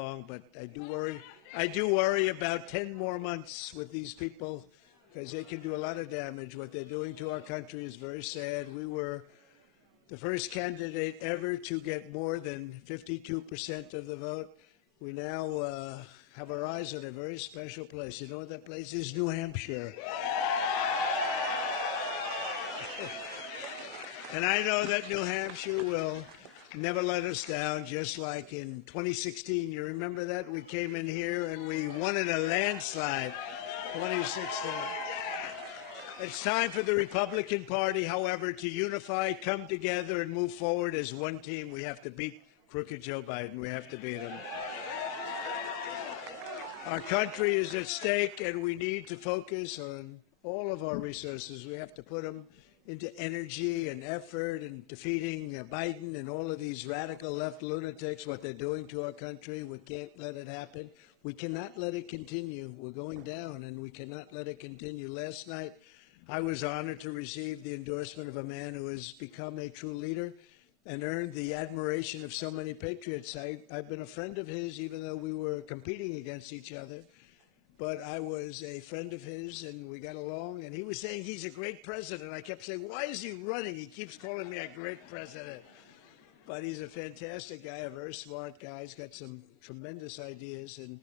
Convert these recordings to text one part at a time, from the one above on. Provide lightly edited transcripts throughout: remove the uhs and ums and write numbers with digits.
long, but I do worry. I do worry about 10 more months with these people because they can do a lot of damage. What they're doing to our country is very sad. We were the first candidate ever to get more than 52% of the vote. We now have our eyes on a very special place. You know what that place is? New Hampshire. And I know that New Hampshire will never let us down, just like in 2016. You remember that? We came in here and we won in a landslide, 2016. It's time for the Republican Party, however, to unify, come together, and move forward as one team. We have to beat crooked Joe Biden. We have to beat him. Our country is at stake, and we need to focus on all of our resources. We have to put them into energy and effort and defeating Biden and all of these radical left lunatics, what they're doing to our country. We can't let it happen. We cannot let it continue. We're going down, and we cannot let it continue. Last night, I was honored to receive the endorsement of a man who has become a true leader and earned the admiration of so many patriots. I've been a friend of his, even though we were competing against each other. But I was a friend of his, and we got along. And he was saying he's a great president. I kept saying, why is he running? He keeps calling me a great president. But he's a fantastic guy, a very smart guy. He's got some tremendous ideas. And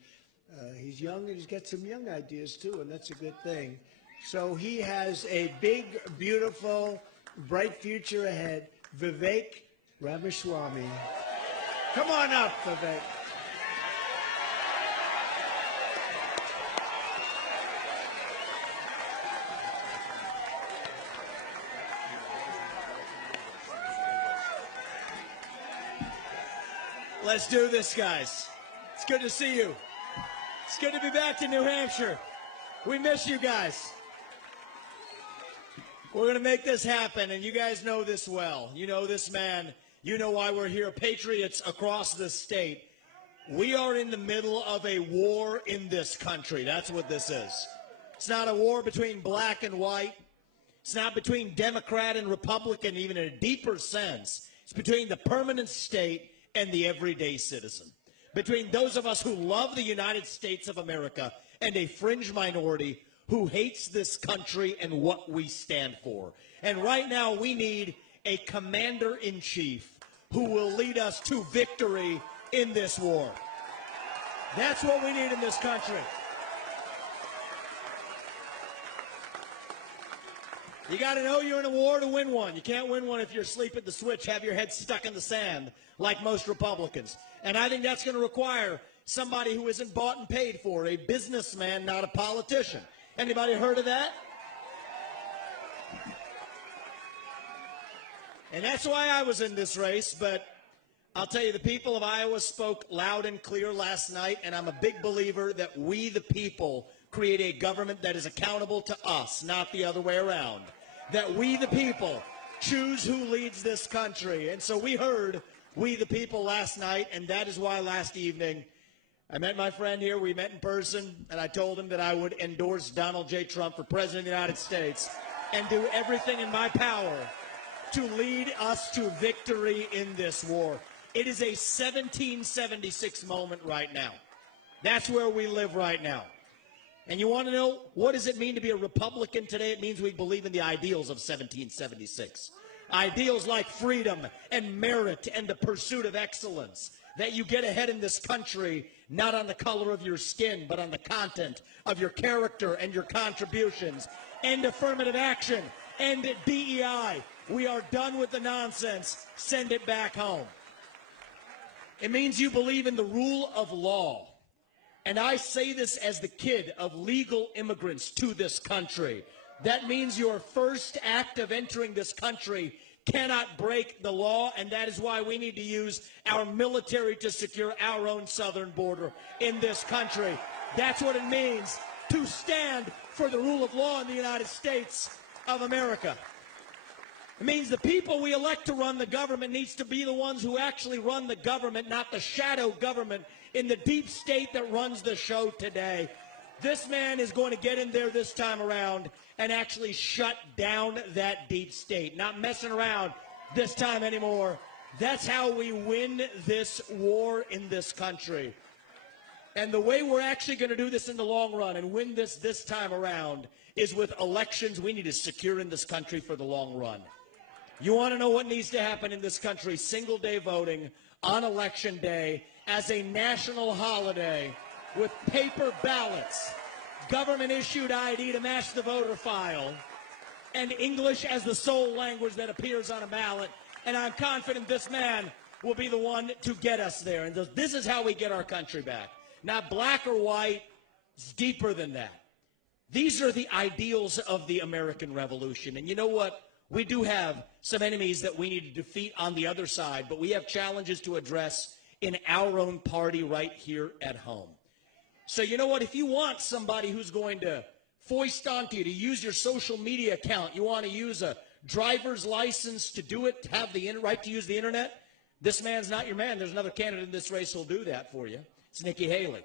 he's young, and he's got some young ideas, too, and that's a good thing. So he has a big, beautiful, bright future ahead. Vivek Ramaswamy. Come on up, Vivek. Let's do this, guys. It's good to see you. It's good to be back to New Hampshire. We miss you guys. We're going to make this happen, and you guys know this well. You know this man. You know why we're here. Patriots across the state. We are in the middle of a war in this country. That's what this is. It's not a war between black and white. It's not between Democrat and Republican, even in a deeper sense. It's between the permanent state and the everyday citizen, between those of us who love the United States of America and a fringe minority who hates this country and what we stand for. And right now we need a commander-in-chief who will lead us to victory in this war. That's what we need in this country. You got to know you're in a war to win one. You can't win one if you're asleep at the switch, have your head stuck in the sand like most Republicans. And I think that's going to require somebody who isn't bought and paid for, a businessman, not a politician. Anybody heard of that? And that's why I was in this race, but I'll tell you, the people of Iowa spoke loud and clear last night, and I'm a big believer that we, the people, create a government that is accountable to us, not the other way around. That we, the people, choose who leads this country. And so we heard we, the people, last night, and that is why last evening I met my friend here. We met in person, and I told him that I would endorse Donald J. Trump for President of the United States and do everything in my power to lead us to victory in this war. It is a 1776 moment right now. That's where we live right now. And you want to know, what does it mean to be a Republican today? It means we believe in the ideals of 1776. Ideals like freedom and merit and the pursuit of excellence. That you get ahead in this country, not on the color of your skin, but on the content of your character and your contributions. End affirmative action. End DEI. We are done with the nonsense. Send it back home. It means you believe in the rule of law. And I say this as the kid of legal immigrants to this country. That means your first act of entering this country cannot break the law, and that is why we need to use our military to secure our own southern border in this country. That's what it means to stand for the rule of law in the United States of America. It means the people we elect to run the government needs to be the ones who actually run the government, not the shadow government in the deep state that runs the show today. This man is going to get in there this time around and actually shut down that deep state. Not messing around this time anymore. That's how we win this war in this country. And the way we're actually going to do this in the long run and win this time around is with elections we need to secure in this country for the long run. You want to know what needs to happen in this country? Single-day voting on Election Day as a national holiday with paper ballots, government-issued ID to match the voter file, and English as the sole language that appears on a ballot. And I'm confident this man will be the one to get us there. And this is how we get our country back. Not black or white, it's deeper than that. These are the ideals of the American Revolution. And you know what? We do have some enemies that we need to defeat on the other side, but we have challenges to address in our own party right here at home. So you know what? If you want somebody who's going to foist onto you to use your social media account, you want to use a driver's license to do it, to have the right to use the internet, this man's not your man. There's another candidate in this race who'll do that for you. It's Nikki Haley.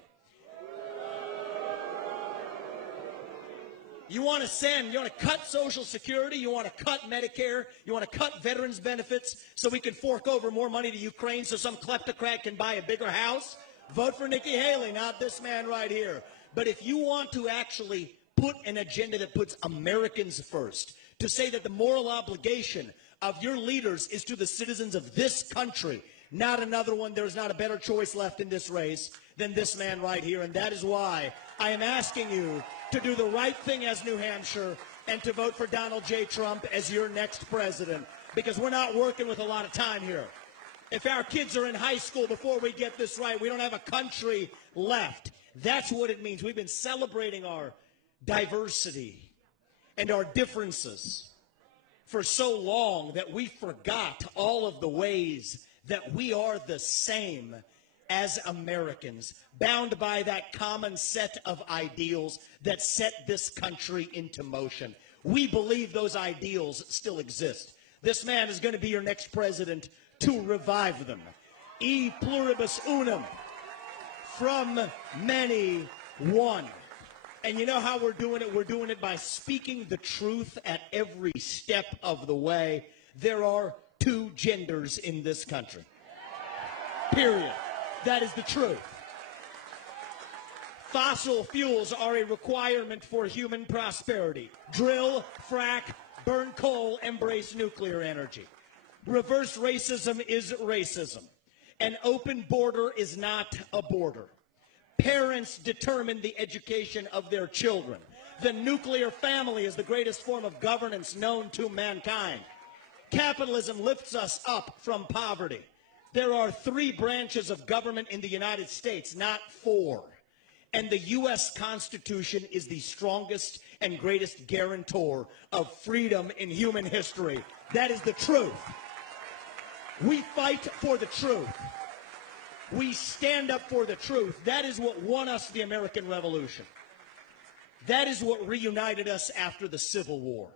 You want to cut Social Security, you want to cut Medicare, you want to cut veterans benefits so we can fork over more money to Ukraine so some kleptocrat can buy a bigger house? Vote for Nikki Haley, not this man right here. But if you want to actually put an agenda that puts Americans first, to say that the moral obligation of your leaders is to the citizens of this country, not another one, there's not a better choice left in this race than this man right here. And that is why I am asking you to do the right thing as New Hampshire and to vote for Donald J. Trump as your next president, because we're not working with a lot of time here. If our kids are in high school before we get this right, we don't have a country left. That's what it means. We've been celebrating our diversity and our differences for so long that we forgot all of the ways that we are the same as Americans, bound by that common set of ideals that set this country into motion. We believe those ideals still exist. This man is going to be your next president to revive them. E pluribus unum, from many, one. And you know how we're doing it? We're doing it by speaking the truth at every step of the way. There are two genders in this country. Period. That is the truth. Fossil fuels are a requirement for human prosperity. Drill, frack, burn coal, embrace nuclear energy. Reverse racism is racism. An open border is not a border. Parents determine the education of their children. The nuclear family is the greatest form of governance known to mankind. Capitalism lifts us up from poverty. There are 3 branches of government in the United States, not 4. And the U.S. Constitution is the strongest and greatest guarantor of freedom in human history. That is the truth. We fight for the truth. We stand up for the truth. That is what won us the American Revolution. That is what reunited us after the Civil War.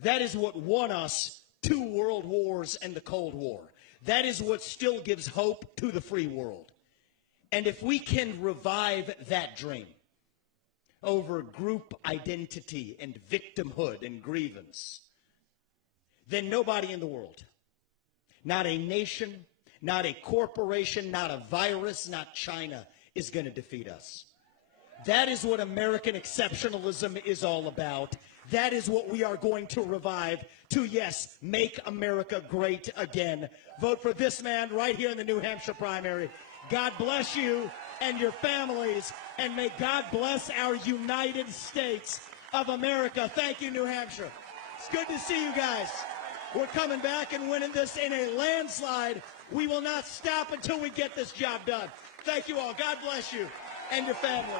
That is what won us 2 world wars and the Cold War. That is what still gives hope to the free world. And if we can revive that dream over group identity and victimhood and grievance, then nobody in the world, not a nation, not a corporation, not a virus, not China, is going to defeat us. That is what American exceptionalism is all about. That is what we are going to revive to, yes, make America great again. Vote for this man right here in the New Hampshire primary. God bless you and your families, and may God bless our United States of America. Thank you, New Hampshire. It's good to see you guys. We're coming back and winning this in a landslide. We will not stop until we get this job done. Thank you all. God bless you and your families.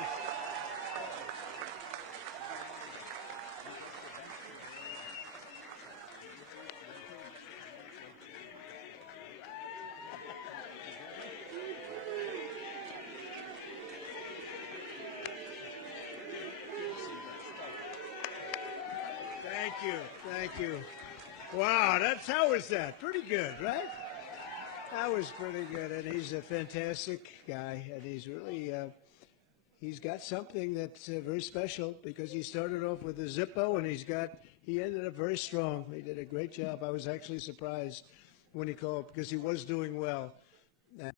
Thank you. Thank you. Wow, how was that? Pretty good, right? That was pretty good, and he's a fantastic guy, and he's really, he's got something that's very special because he started off with a Zippo, and he ended up very strong. He did a great job. I was actually surprised when he called because he was doing well.